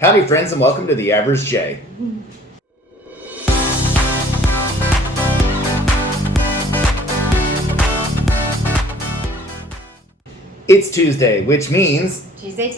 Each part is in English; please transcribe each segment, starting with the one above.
Howdy, friends, and welcome to The Average J. It's Tuesday, which means Tuesday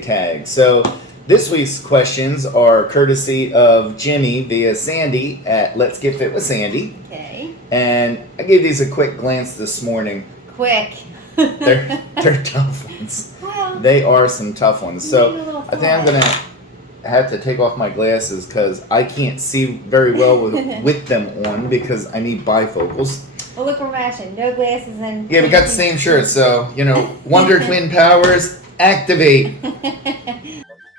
tag. So this week's questions are courtesy of Jimmy via Sandy at Let's Get Fit with Sandy. Okay. And I gave these a quick glance this morning. Quick. They're tough ones. Well, They are some tough ones. So I think I'm thought. going to have to take off my glasses because I can't see very well with them on because I need bifocals. Well, look, we're matching. No glasses and... Yeah, we got the same shirt, so, Wonder Twin Powers, activate.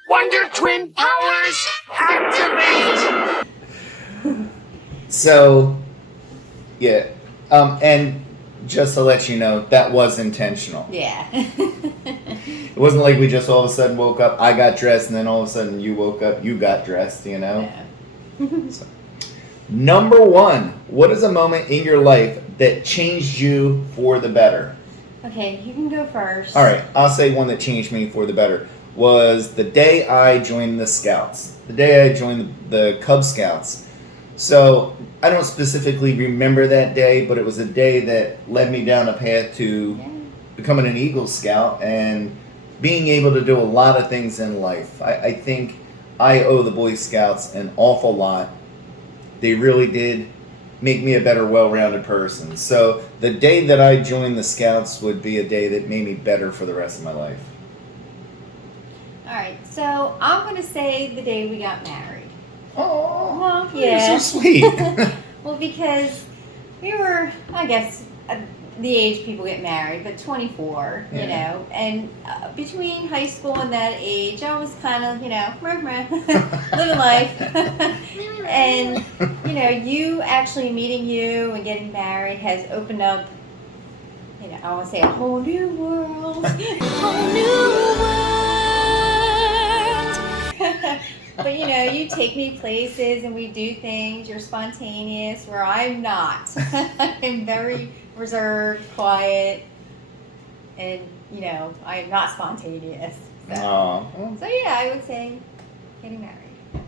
Wonder Twin Powers, activate! So, yeah. And just to let you know, that was intentional. Yeah. It wasn't like we just all of a sudden woke up, I got dressed, and then all of a sudden you woke up, you got dressed, Yeah. So. Number one, what is a moment in your life that changed you for the better? Okay, you can go first. All right, I'll say one that changed me for the better was the day I joined the Scouts. The day I joined the Cub Scouts. So I don't specifically remember that day, but it was a day that led me down a path to becoming an Eagle Scout and being able to do a lot of things in life. I think I owe the Boy Scouts an awful lot. They really did make me a better, well-rounded person. So the day that I joined the Scouts would be a day that made me better for the rest of my life. All right, so I'm going to say the day we got married. Oh, Well, yeah. You're so sweet. Well, because we were, I guess, the age people get married, but 24, Yeah. and between high school and that age, I was kind of, living life. And, you actually meeting you and getting married has opened up, I want to say a whole new world. Whole new world. But, you take me places and we do things. You're spontaneous, where I'm not. I'm very reserved, quiet, and, I am not spontaneous. So, yeah, I would say getting married.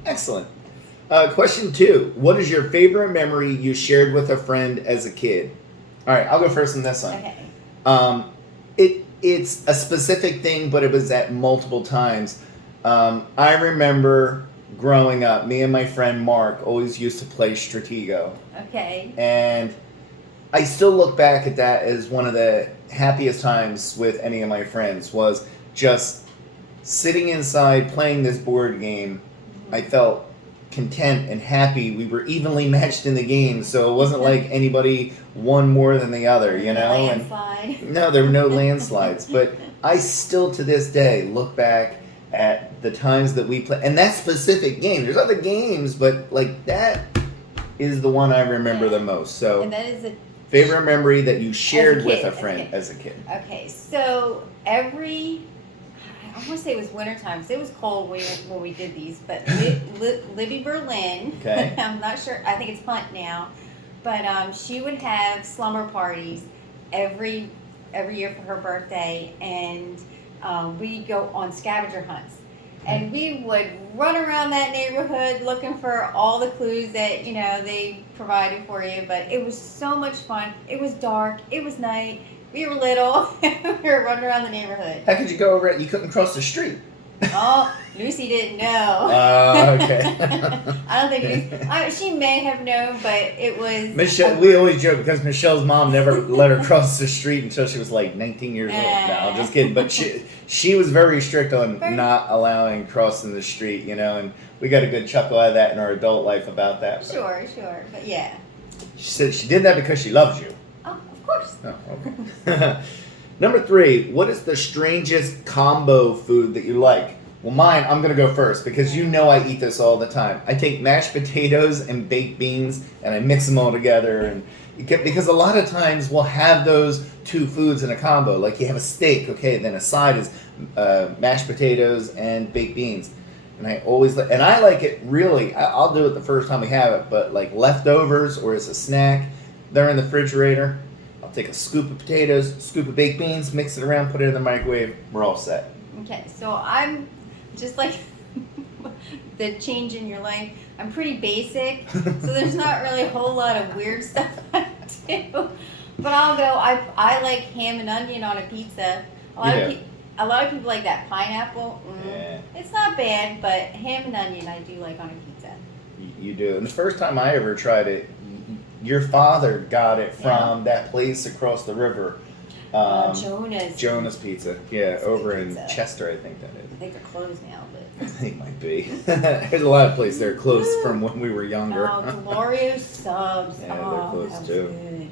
Excellent. Question 2. What is your favorite memory you shared with a friend as a kid? All right, I'll go first on this one. Okay. It's a specific thing, but it was at multiple times. I remember growing up, me and my friend Mark always used to play Stratego. Okay. And I still look back at that as one of the happiest times with any of my friends was just sitting inside playing this board game. I felt content and happy. We were evenly matched in the game, so it wasn't like anybody won more than the other, Landslide. And no, there were no landslides, but I still to this day look back at the times that we play, and that specific game. There's other games, but like that is the one I remember the most. So, And that is a favorite memory that you shared with kid, a friend as a kid. Okay, so I want to say it was wintertime, because it was cold when we did these, but Libby Berlin, Okay. I'm not sure, I think it's Punt now, but she would have slumber parties every year for her birthday, and we'd go on scavenger hunts. And we would run around that neighborhood looking for all the clues that, they provided for you. But it was so much fun. It was dark. It was night. We were little. We were running around the neighborhood. How could you go over it? You couldn't cross the street. Oh, Lucy didn't know. Okay. I don't think she may have known, but it was... Michelle, we always joke because Michelle's mom never let her cross the street until she was like 19 years old. No, just kidding. But she was very strict on not allowing crossing the street, and we got a good chuckle out of that in our adult life about that. Sure. But yeah. She said she did that because she loves you. Oh, of course. Oh, okay. Number 3, what is the strangest combo food that you like? Well, mine, I'm going to go first because I eat this all the time. I take mashed potatoes and baked beans and I mix them all together. And because a lot of times we'll have those two foods in a combo. Like you have a steak, okay, then a side is mashed potatoes and baked beans. And I like it really, I'll do it the first time we have it, but like leftovers or as a snack, they're in the refrigerator. I'll take a scoop of potatoes, scoop of baked beans, mix it around, put it in the microwave. We're all set. Okay, so I'm just like the change in your life. I'm pretty basic, so there's not really a whole lot of weird stuff I do. But I'll go. I like ham and onion on a pizza. A lot of people like that pineapple. Yeah. It's not bad, but ham and onion I do like on a pizza. You do. And the first time I ever tried it, your father got it from that place across the river. Jonas. Jonas Pizza. Yeah, That's over good in pizza. Chester, I think that is. I think they're closed now, I but. think might be. There's a lot of places that are closed from when we were younger. Glorio subs. Yeah, they're oh, closed that was too. good.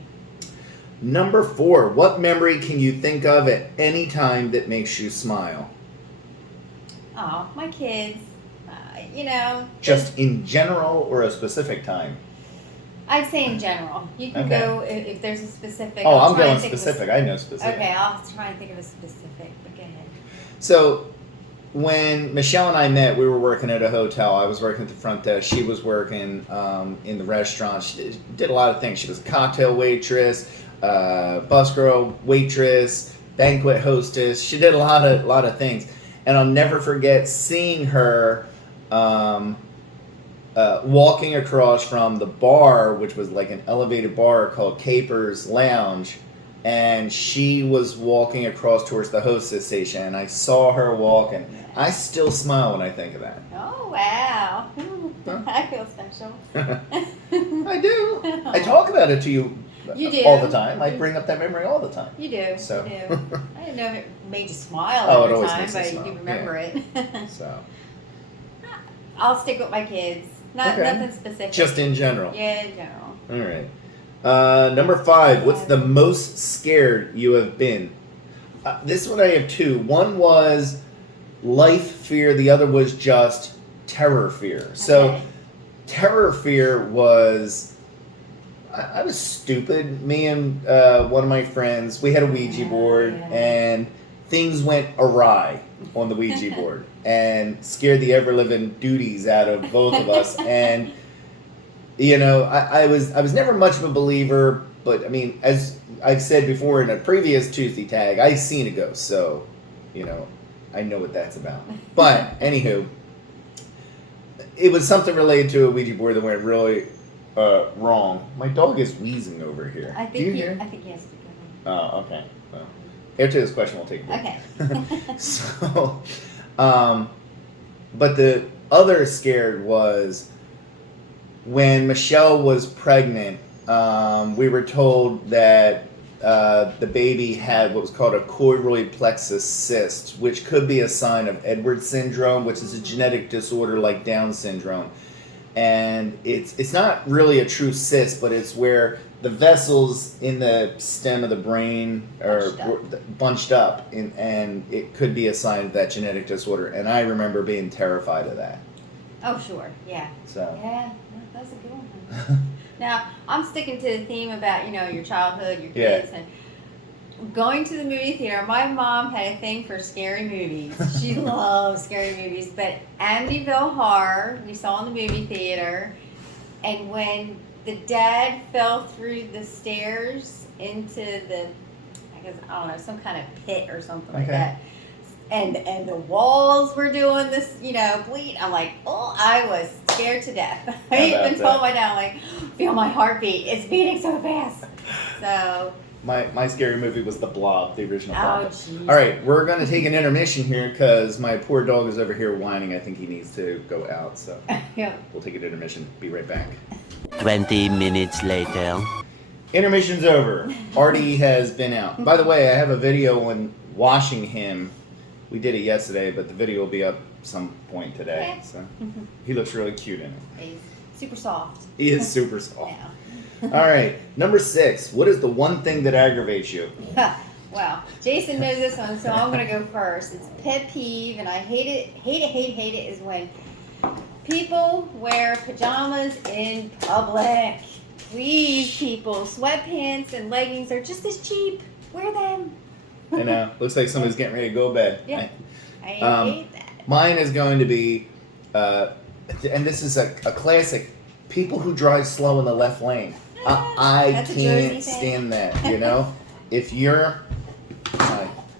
Number 4. What memory can you think of at any time that makes you smile? Oh, my kids. You know. Just in general or a specific time? I'd say in general. You can Okay. go if there's a specific. Oh, I'll I'm try going and think of a specific. I know specific. Okay, I'll try and think of a specific. But go ahead. So, when Michelle and I met, we were working at a hotel. I was working at the front desk. She was working in the restaurant. She did a lot of things. She was a cocktail waitress, bus girl, waitress, banquet hostess. She did a lot of things. And I'll never forget seeing her walking across from the bar, which was like an elevated bar called Capers Lounge. And she was walking across towards the hostess station, and I saw her walking. I still smile when I think of that. Oh wow! Huh? I feel special. I do. I talk about it to you, You do. all the time. I bring up that memory all the time. You do. So. You do. I didn't know if it made you smile Oh, it every always time, makes me but smile, you remember it. So, I'll stick with my kids. Okay. Nothing specific. just in general. Yeah, in general. All right. Number 5. What's the most scared you have been? This one I have 2. One was life fear. The other was just terror fear. So, Okay. terror fear was I was stupid. Me and one of my friends, we had a Ouija board, and things went awry on the Ouija board and scared the ever living dooties out of both of us. And you know, I was never much of a believer, but I mean, as I've said before in a previous Tuesday tag, I've seen a ghost, so you know, I know what that's about. But anywho, it was something related to a Ouija board that went really wrong. My dog is wheezing over here. I Do think you hear? I think yes. Oh, okay. Well, after this question, we'll take a break. Okay. So, but the other scared was when Michelle was pregnant. We were told that the baby had what was called a choroid plexus cyst, which could be a sign of Edwards syndrome, which is a genetic disorder like Down syndrome. And it's not really a true cyst, but it's where the vessels in the stem of the brain are bunched up, and it could be a sign of that genetic disorder. And I remember being terrified of that. Oh sure, yeah. So Yeah, that's a good one. Now I'm sticking to the theme about your childhood, your kids, and going to the movie theater. My mom had a thing for scary movies. She loves scary movies, but Amityville Horror we saw in the movie theater, and when the dad fell through the stairs into the, I don't know, some kind of pit or something like that. And the walls were doing this, bleed. I'm like, oh, I was scared to death. I even told my dad, I'm like, feel my heartbeat. It's beating so fast. So. My scary movie was The Blob, the original Blob. Oh, jeez. All right, we're going to take an intermission here because my poor dog is over here whining. I think he needs to go out, so Yeah. We'll take an intermission. Be right back. 20 minutes later. Intermission's over. Artie has been out. By the way, I have a video on washing him. We did it yesterday, but the video will be up some point today. Yeah. So he looks really cute in it. He's super soft. He is super soft. Yeah. All right, number 6. What is the one thing that aggravates you? Well, Jason knows this one, so I'm going to go first. It's pet peeve, and I hate it, is when people wear pajamas in public. Please, people, sweatpants and leggings are just as cheap. Wear them. I know. Looks like somebody's getting ready to go to bed. Yeah. I hate that. Mine is going to be, and this is a classic, people who drive slow in the left lane. I That's a Jersey can't thing. stand that, If you're,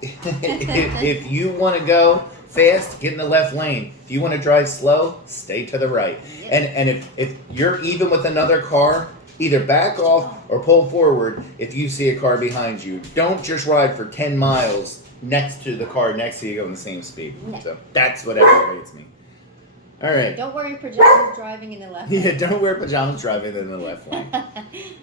if you want to go fast, get in the left lane. If you want to drive slow, stay to the right. Yeah. And if you're even with another car, either back off or pull forward if you see a car behind you. Don't just ride for 10 miles next to the car next to you going the same speed. No. So that's what aggravates me. All right. Don't wear your pajamas driving in the left Yeah, lane. don't wear pajamas driving in the left lane.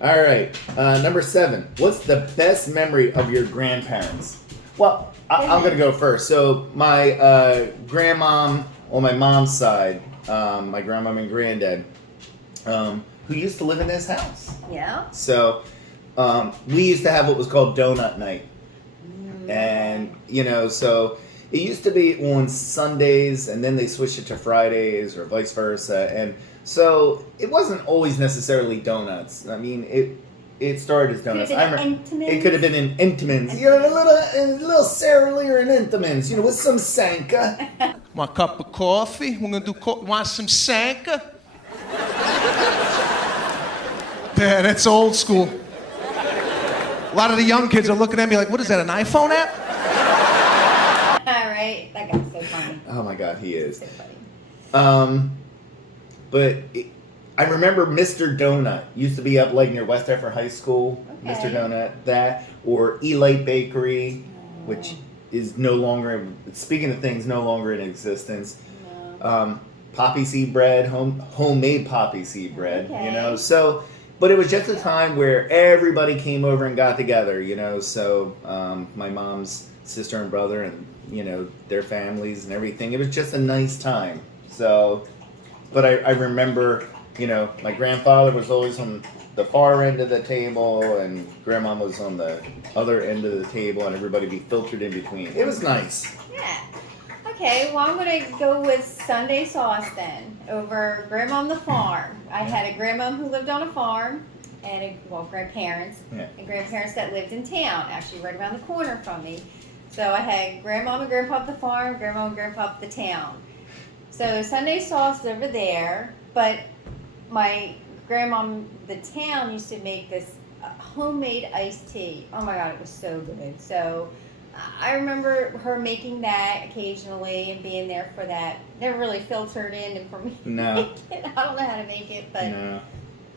All right. Number 7. What's the best memory of your grandparents? Well, I'm going to go first. So my grandmom on my mom's side, my grandmom and granddad, who used to live in this house. Yeah. So we used to have what was called donut night. And, so it used to be on Sundays, and then they switched it to Fridays or vice versa. And so it wasn't always necessarily donuts. I mean, it started as donuts. It could have been in Entenmann's. A little Sarah Lear and Entenmann's, with some Sanka. Want a cup of coffee? We're gonna do. Want some Sanka? Yeah, that's old school. A lot of the young kids are looking at me like, "What is that? An iPhone app?" All right. That guy's so funny. Oh my God, he is. So funny. But I remember Mr. Donut used to be up like near West Effort High School. Okay. Mr. Donut, that, or Elite Bakery, which is no longer, speaking of things, no longer in existence. No. Poppy seed bread, homemade poppy seed bread, Okay. So, but it was just a time where everybody came over and got together, so my mom's sister and brother and, their families and everything. It was just a nice time. So, but I remember, my grandfather was always on the far end of the table and grandma was on the other end of the table and everybody be filtered in between. It was nice. Yeah. Okay, well, I'm going to go with Sunday sauce then over grandma on the farm. I had a grandma who lived on a farm and, grandparents Yeah. and grandparents that lived in town, actually right around the corner from me. So I had grandma and grandpa at the farm, grandma and grandpa at the town. So Sunday sauce is over there, but my grandma, the town, used to make this homemade iced tea. Oh my God, it was so good. So I remember her making that occasionally and being there for that. Never really filtered in and for me to No. make it. I don't know how to make it, but No.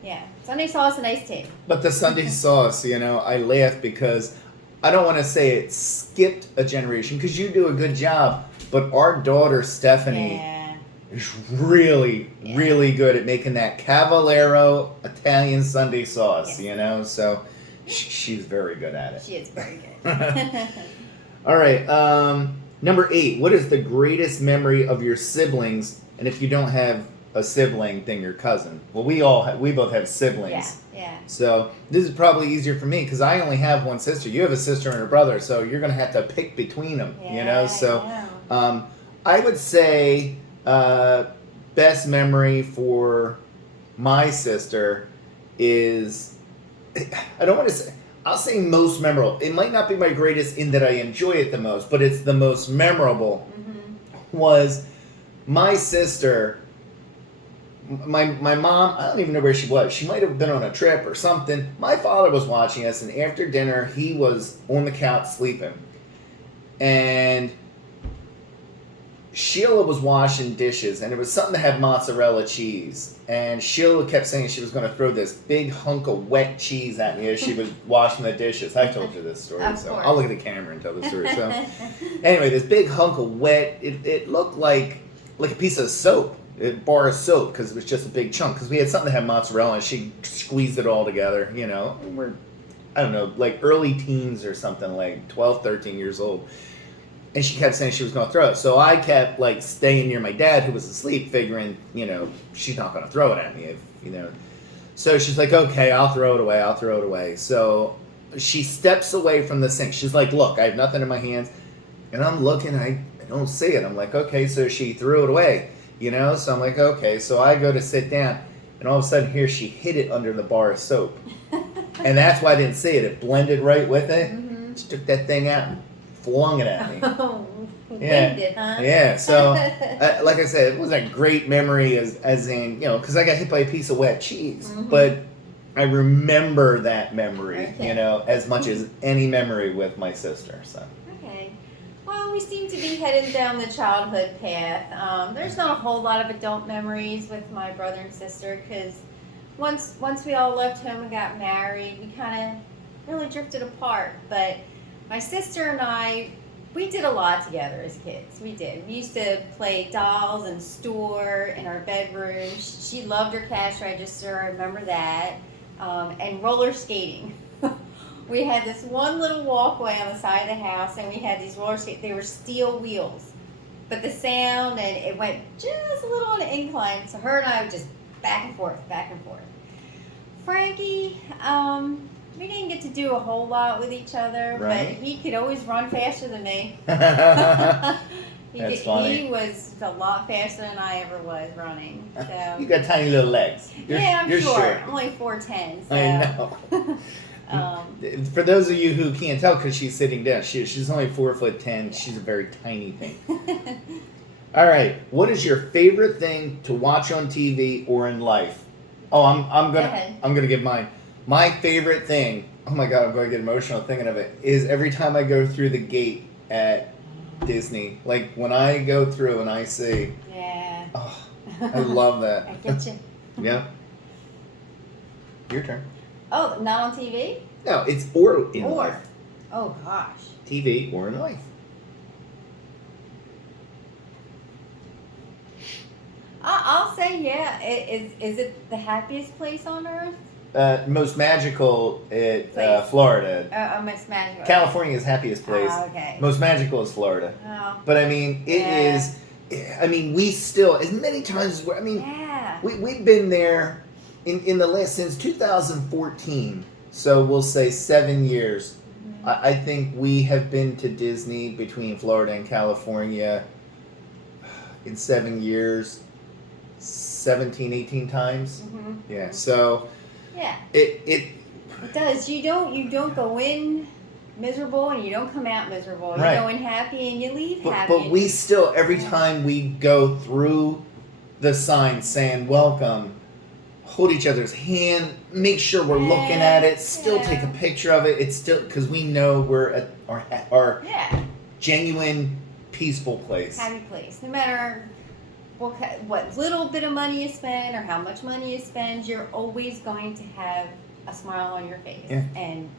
yeah. Sunday sauce and iced tea. But the Sunday sauce, I laugh because I don't want to say it skipped a generation because you do a good job, but our daughter Stephanie Yeah. is really, really good at making that Cavallero Italian Sunday sauce, Yes. So she's very good at it. She is very good. All right, number 8. What is the greatest memory of your siblings? And if you don't have a sibling, then your cousin. Well, we both have siblings. Yeah. So this is probably easier for me because I only have one sister. You have a sister and a brother, so you're gonna have to pick between them. So I would say best memory for my sister is, I don't want to say, I'll say most memorable. It might not be my greatest in that I enjoy it the most, but it's the most memorable. Was my sister. My mom, I don't even know where she was. She might have been on a trip or something. My father was watching us, and after dinner, he was on the couch sleeping. And Sheila was washing dishes, and it was something that had mozzarella cheese. And Sheila kept saying she was going to throw this big hunk of wet cheese at me as she was washing the dishes. I told you this story, Of so course. I'll look at the camera and tell the story. So anyway, this big hunk of wet, it looked like a piece of soap. A bar of soap because it was just a big chunk because we had something that had mozzarella and she squeezed it all together, we're, I don't know, like early teens or something, like 12, 13 years old, and she kept saying she was going to throw it, so I kept like staying near my dad who was asleep figuring, she's not going to throw it at me if, so she's like, okay, I'll throw it away, so she steps away from the sink. She's like, look, I have nothing in my hands, and I'm looking, I don't see it. I'm like, okay, so she threw it away. So I'm like, okay, so I go to sit down, and all of a sudden here she hid it under the bar of soap. And that's why I didn't see it. It blended right with it. She took that thing out and flung it at me. Oh, Yeah. winged it, huh? Yeah, so like I said, it wasn't a great memory as in, because I got hit by a piece of wet cheese. But I remember that memory, Okay. as much as any memory with my sister. So. Okay. Well, we seem to be heading down the childhood path. There's not a whole lot of adult memories with my brother and sister because once we all left home and got married, we kind of really drifted apart. But my sister and I, we did a lot together as kids. We did. We used to play dolls and store in our bedroom. She loved her cash register. I remember that. And roller skating. We had this one little walkway on the side of the house, and we had these roller skates. They were steel wheels, but the sound, and it went just a little on an incline. So her and I would just back and forth, back and forth. Frankie, we didn't get to do a whole lot with each other, Right. but he could always run faster than me. That's funny. He was a lot faster than I ever was running. So You got tiny little legs. I'm you're short. I'm only 4'10". So. I know. For those of you who can't tell, because she's sitting down, she's only 4'10". She's a very tiny thing. All right. What is your favorite thing to watch on TV or in life? Oh, I'm gonna give mine. My favorite thing. Oh my God, I'm going to get emotional thinking of it. Is every time I go through the gate at Disney, like when I go through and I see. Yeah. Oh, I love that. I get you. Yeah. Your turn. Oh, not on TV? No, it's or in Or. life. Oh gosh. TV or in life. I'll say yeah. Is it the happiest place on earth? Most magical at Place. Florida. Most magical. California's happiest place. Oh, okay. Most magical is Florida. Oh. But I mean, it Yeah. is. I mean, we still, as many times as I mean, Yeah. we've been there in the last, since 2014. So we'll say 7 years. Mm-hmm. I think we have been to Disney between Florida and California in 7 years, 17, 18 times. Mm-hmm. Yeah. So Yeah. it It does. You don't go in miserable and you don't come out miserable. You Right. go in happy and you leave But, happy. but we still, every time we go through the sign saying welcome, hold each other's hand, make sure we're looking at it, still Yeah. take a picture of it. It's still, because we know we're at our Yeah. genuine, peaceful place. Happy place. No matter what little bit of money you spend or how much money you spend, you're always going to have a smile on your face Yeah. and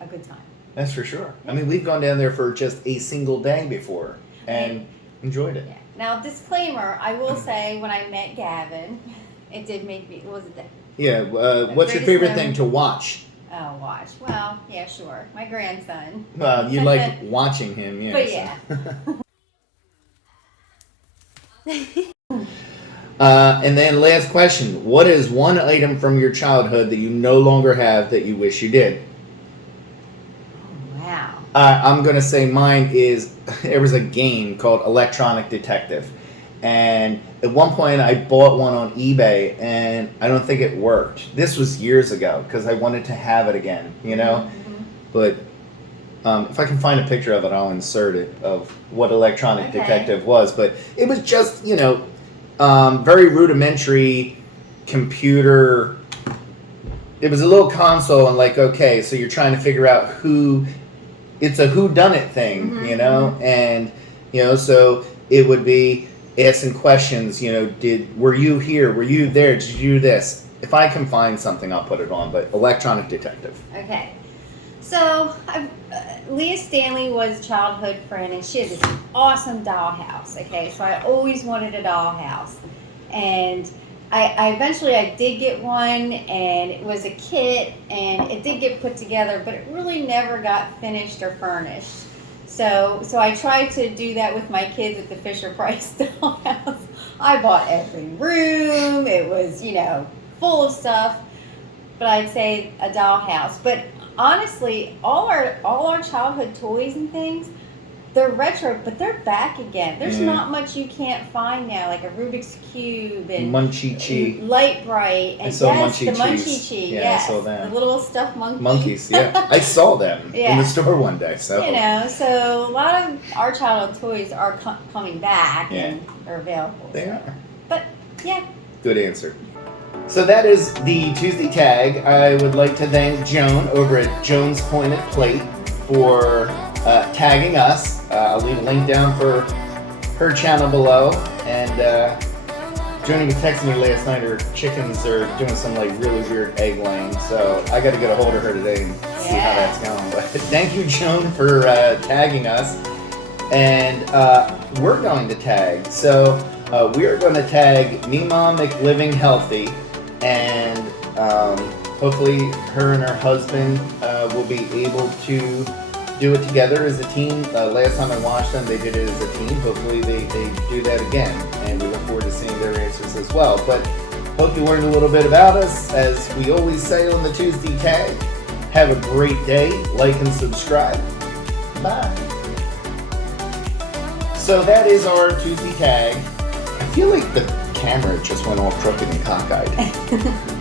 a good time. That's for sure. I mean, we've gone down there for just a single day before and enjoyed it. Yeah. Now, disclaimer, I will say when I met Gavin, it did make me, what was it? Yeah. What's your greatest favorite memory- thing to watch? Oh, watch. Well, yeah, sure. My grandson. Well, you like watching him, yeah. But so. yeah. And then last question. What is one item from your childhood that you no longer have that you wish you did? Wow. I'm going to say mine is, there was a game called Electronic Detective. And at one point I bought one on eBay and I don't think it worked. This was years ago because I wanted to have it again, you know? Mm-hmm. But if I can find a picture of it, I'll insert it, of what Electronic Okay. Detective was. But it was just, you know, very rudimentary computer. It was a little console and like, okay, so you're trying to figure out it's a whodunit thing, Mhm, you know? And, you know, so it would be asking questions, you know, were you here? Were you there? Did you do this? If I can find something, I'll put it on, but Electronic Detective. Okay. So, Leah Stanley was a childhood friend, and she had this awesome dollhouse. Okay, so I always wanted a dollhouse, and I eventually did get one, and it was a kit, and it did get put together, but it really never got finished or furnished. So I tried to do that with my kids at the Fisher Price dollhouse. I bought every room. It was, you know, full of stuff, but I'd say a dollhouse. But honestly, all our childhood toys and things, they're retro, but they're back again. There's not much you can't find now, like a Rubik's Cube and Munchie-Chi. Light Bright, and I saw yes, the Munchie-Chis. Munchie-Chi, Yeah, yes, I saw that. the little stuffed monkey. Monkeys, yeah. I saw them in Yeah. the store one day, so. You know, so a lot of our childhood toys are coming back Yeah. and are available. They so. are. But yeah, Good answer. So that is the Tuesday tag. I would like to thank Joan over at Joan's Pointed Plate for tagging us. I'll leave a link down for her channel below. And Joni was texting me last night. Her chickens are doing some like really weird egg laying, so I got to get a hold of her today and see how that's going. But thank you, Joan, for tagging us. And we're going to tag. So we are going to tag Mima McLiving Healthy, and hopefully her and her husband will be able to do it together as a team. Last time I watched them, they did it as a team. Hopefully they do that again, and we look forward to seeing their answers as well. But hope you learned a little bit about us. As we always say on the Tuesday Tag, have a great day, like and subscribe. Bye. So that is our Tuesday Tag. I feel like the camera just went all crooked and cockeyed.